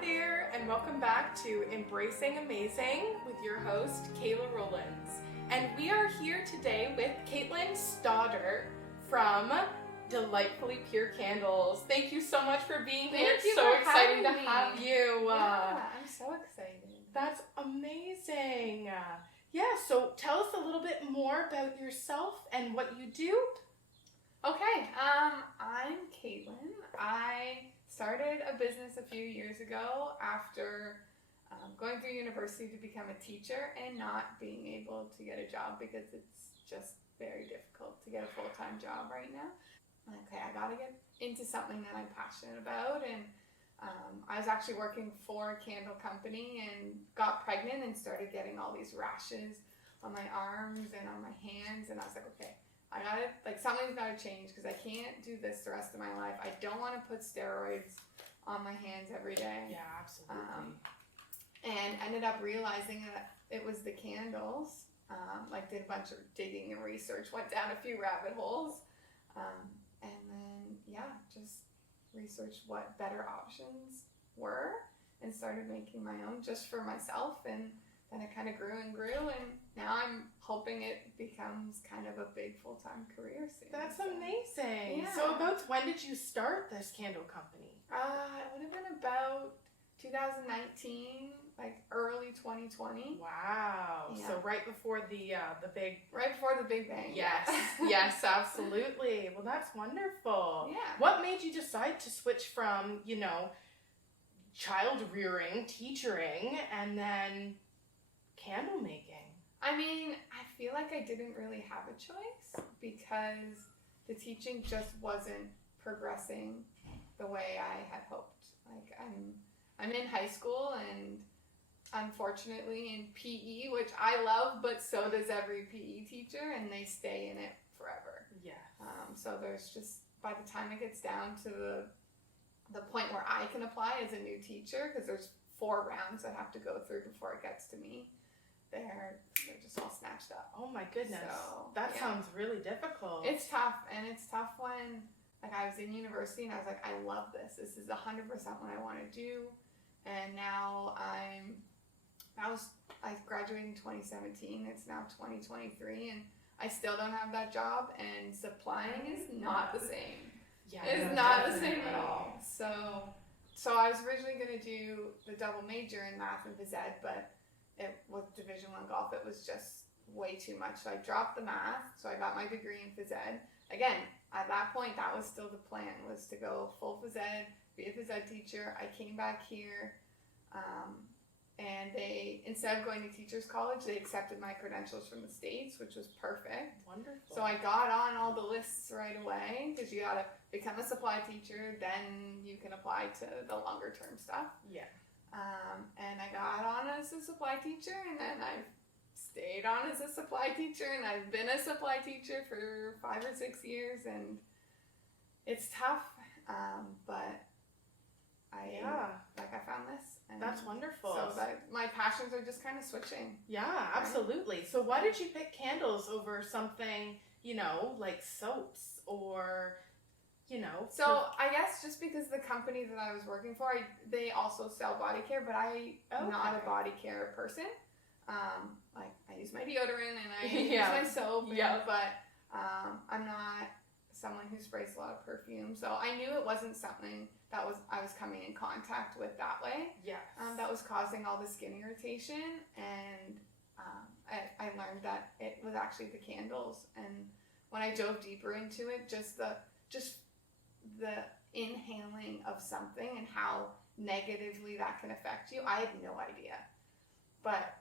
there, and welcome back to Embracing Amazing with your host, Kayla Rollins. And we are here today with Kaitlyn Stoddart from Delightfully Pure Candles. Thank you so much for being here. Thank you so for exciting having to have me. you. Yeah, I'm so excited. That's amazing. So tell us a little bit more about yourself and what you do. Okay, I'm Kaitlyn. I started a business a few years ago after going through university to become a teacher and not being able to get a job because it's just very difficult to get a full-time job right now. Okay, I gotta get into something that I'm passionate about, and I was actually working for a candle company and got pregnant and started getting all these rashes on my arms and on my hands, and I was like, okay, I gotta, something's gotta change because I can't do this the rest of my life. I don't want to put steroids on my hands every day. Yeah, absolutely. And ended up realizing that it was the candles. Did a bunch of digging and research, went down a few rabbit holes, and then just researched what better options were and started making my own just for myself. And then it kind of grew and grew, and now I'm hoping it becomes kind of a big full-time career soon. That's amazing. Yeah. So about when did you start this candle company? It would have been about 2019, early 2020. Wow. Yeah. So right before the big... Right before the Big Bang. Yes. Yes, absolutely. Well, that's wonderful. Yeah. What made you decide to switch from, child rearing, teachering, and then candle making? I mean, I feel like I didn't really have a choice because the teaching just wasn't progressing the way I had hoped. I'm in high school, and unfortunately in PE, which I love, but so does every PE teacher, and they stay in it forever. Yes. So there's just, by the time it gets down to the point where I can apply as a new teacher, because there's 4 rounds that have to go through before it gets to me, they're just all snatched up. Oh my goodness. So, that sounds really difficult. It's tough, and it's tough when I was in university and I was like, I love this. This is 100% what I want to do. And now I graduated in 2017. It's now 2023, and I still don't have that job, and supplying is not the same. Yeah, It's not the same at all. So I was originally going to do the double major in math and phys ed, but with Division I golf, it was just way too much. So I dropped the math, so I got my degree in phys ed. Again, at that point, that was still the plan, was to go full phys ed, be a phys ed teacher. I came back here, and they, instead of going to teachers college, they accepted my credentials from the States, which was perfect. Wonderful. So I got on all the lists right away, because you gotta become a supply teacher, then you can apply to the longer term stuff. Yeah. And I got on as a supply teacher, and then I've stayed on as a supply teacher, and I've been a supply teacher for 5 or 6 years, and it's tough, but I found this. And that's wonderful. So my passions are just kind of switching. Yeah, absolutely. So why did you pick candles over something, like soaps or, So I guess just because the company that I was working for, they also sell body care, but I'm not a body care person. I use my deodorant and I use my soap, but I'm not someone who sprays a lot of perfume. So I knew it wasn't something that I was coming in contact with that way. Yes. That was causing all the skin irritation, and I learned that it was actually the candles. And when I dove deeper into it, just the inhaling of something and how negatively that can affect you, I had no idea. But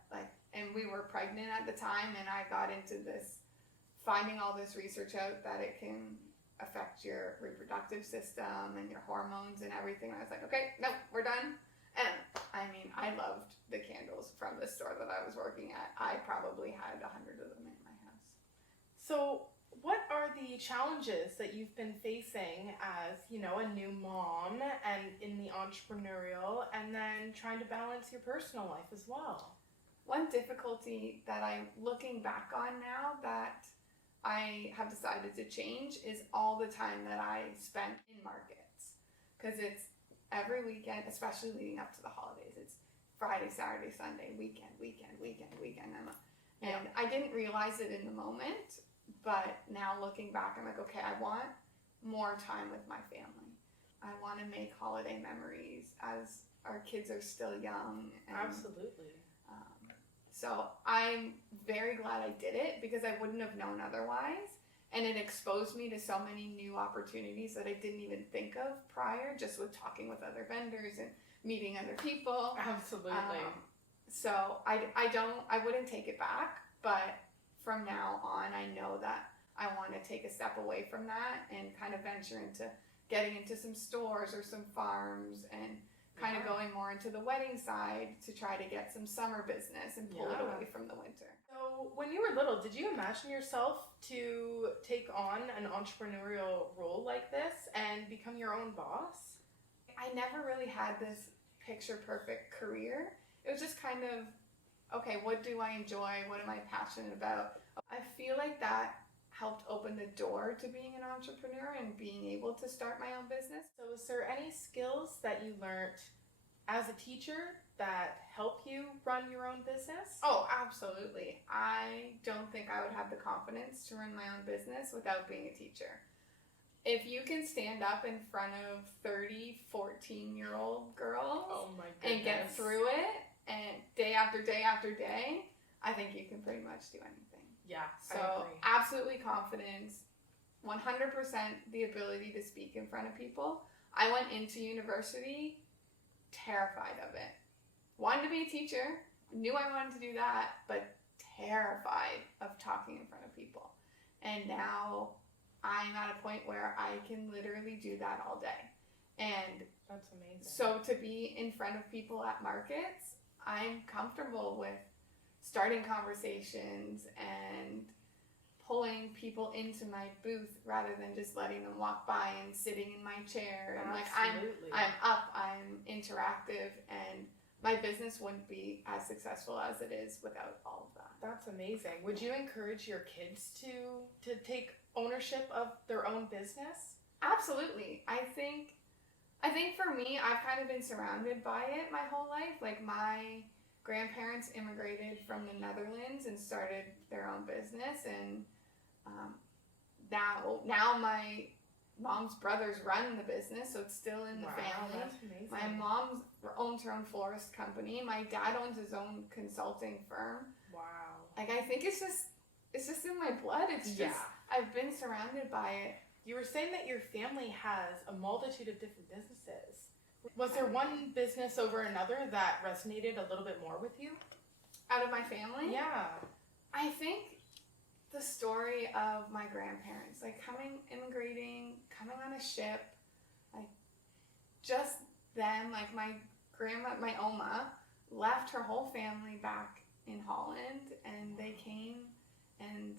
and we were pregnant at the time, and I got into this, finding all this research out that it can affect your reproductive system and your hormones and everything. I was like, okay, no, we're done. And I loved the candles from the store that I was working at. I probably had 100 of them in my house. So what are the challenges that you've been facing as, a new mom and in the entrepreneurial, and then trying to balance your personal life as well? One difficulty that I'm looking back on now that I have decided to change is all the time that I spent in markets. Because every weekend, especially leading up to the holidays. It's Friday, Saturday, Sunday, weekend. And I didn't realize it in the moment, but now looking back, I'm like, okay, I want more time with my family. I want to make holiday memories as our kids are still young. And, Absolutely. So I'm very glad I did it because I wouldn't have known otherwise. And it exposed me to so many new opportunities that I didn't even think of prior, just with talking with other vendors and meeting other people. Absolutely. So I wouldn't take it back, but from now on, I know that I want to take a step away from that and kind of venture into getting into some stores or some farms and kind of going more into the wedding side to try to get some summer business and pull it away from the winter. So when you were little, did you imagine yourself to take on an entrepreneurial role like this and become your own boss? I never really had this picture perfect career. It was just kind of, okay, what do I enjoy? What am I passionate about? I feel like that helped open the door to being an entrepreneur and being able to start my own business. So is there any skills that you learned as a teacher that help you run your own business? Oh, absolutely. I don't think I would have the confidence to run my own business without being a teacher. If you can stand up in front of 30, 14-year-old girls and get through it and day after day after day, I think you can pretty much do anything. Yeah, so absolutely confidence, 100% the ability to speak in front of people. I went into university terrified of it. Wanted to be a teacher, knew I wanted to do that, but terrified of talking in front of people. And now I'm at a point where I can literally do that all day. And that's amazing. So to be in front of people at markets, I'm comfortable with starting conversations and pulling people into my booth rather than just letting them walk by and sitting in my chair. And Absolutely. I'm up, I'm interactive, and my business wouldn't be as successful as it is without all of that. That's amazing. Would you encourage your kids to take ownership of their own business? Absolutely. I think for me, I've kind of been surrounded by it my whole life. Like my grandparents immigrated from the Netherlands and started their own business, and now my mom's brothers run the business, so it's still in the family. That's amazing. My mom owns her own florist company. My dad owns his own consulting firm. Wow. Like I think it's just in my blood. It's just I've been surrounded by it. You were saying that your family has a multitude of different businesses. Was there one business over another that resonated a little bit more with you? Out of my family? Yeah. I think the story of my grandparents, like immigrating, coming on a ship, like just them, like my grandma, my Oma, left her whole family back in Holland, and they came and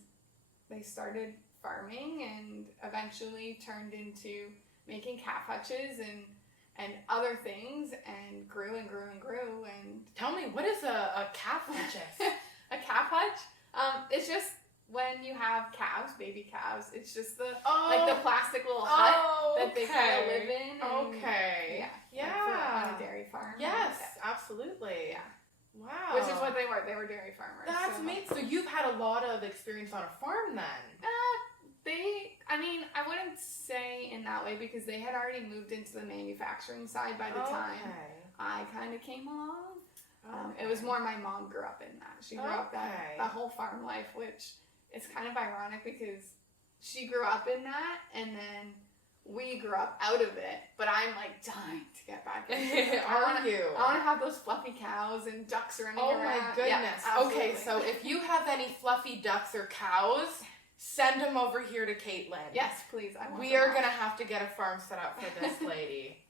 they started farming and eventually turned into making calf hutches and other things, and grew and grew and grew. And tell me, what is a calf hutch? A calf hutch? It's just when you have calves, baby calves. It's just the plastic little hut that they kind of live in. And, yeah. Like on a dairy farm. Yes, absolutely. Yeah. Wow. Which is what they were. They were dairy farmers. That's amazing. So you've had a lot of experience on a farm then. I wouldn't say in that way because they had already moved into the manufacturing side by the time I kind of came along. It was more my mom grew up in that. She grew up that whole farm life, which is kind of ironic because she grew up in that and then we grew up out of it. But I'm like dying to get back into it. I want to have those fluffy cows and ducks running around. Oh my goodness. Yeah, okay, so if you have any fluffy ducks or cows, send them over here to Kaitlyn. Yes, please. We are going to have to get a farm set up for this lady.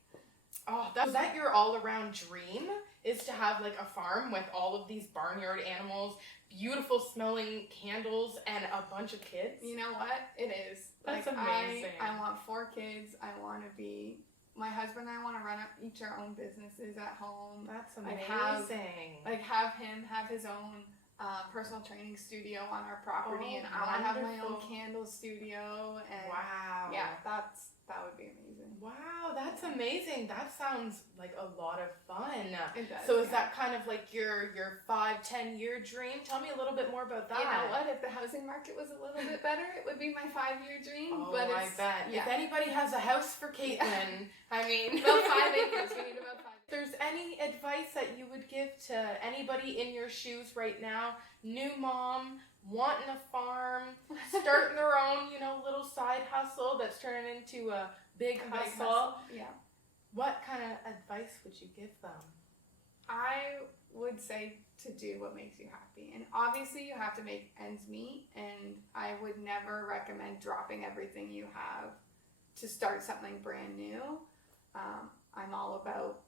Was that your all-around dream? Is to have like a farm with all of these barnyard animals, beautiful smelling candles, and a bunch of kids? You know what? It is. That's amazing. I want 4 kids. I want to be... My husband and I want to run each our own businesses at home. That's amazing. Have him have his own personal training studio on our property, and I want to have my own candle studio. And wow. Yeah, that would be amazing. Wow, that's That's amazing. That sounds like a lot of fun. It does, So is that kind of like your 5-10 year dream? Tell me a little bit more about that. You know what? If the housing market was a little bit better, it would be my 5-year dream. Oh, but I bet. Yeah. If anybody has a house for Kaitlyn, I mean, about 5 acres. We need about 5 acres. If there's any advice that you would give to anybody in your shoes right now, new mom, wanting a farm, starting their own, little side hustle that's turning into a big hustle. Yeah. What kind of advice would you give them? I would say to do what makes you happy. And obviously you have to make ends meet, and I would never recommend dropping everything you have to start something brand new. I'm all about,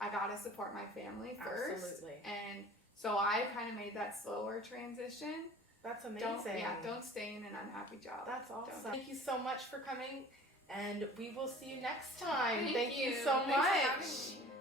I gotta support my family first. Absolutely. And so I kind of made that slower transition. That's amazing. Don't stay in an unhappy job. That's awesome. Thank you so much for coming, and we will see you next time. Thank you so Thanks for having much. me.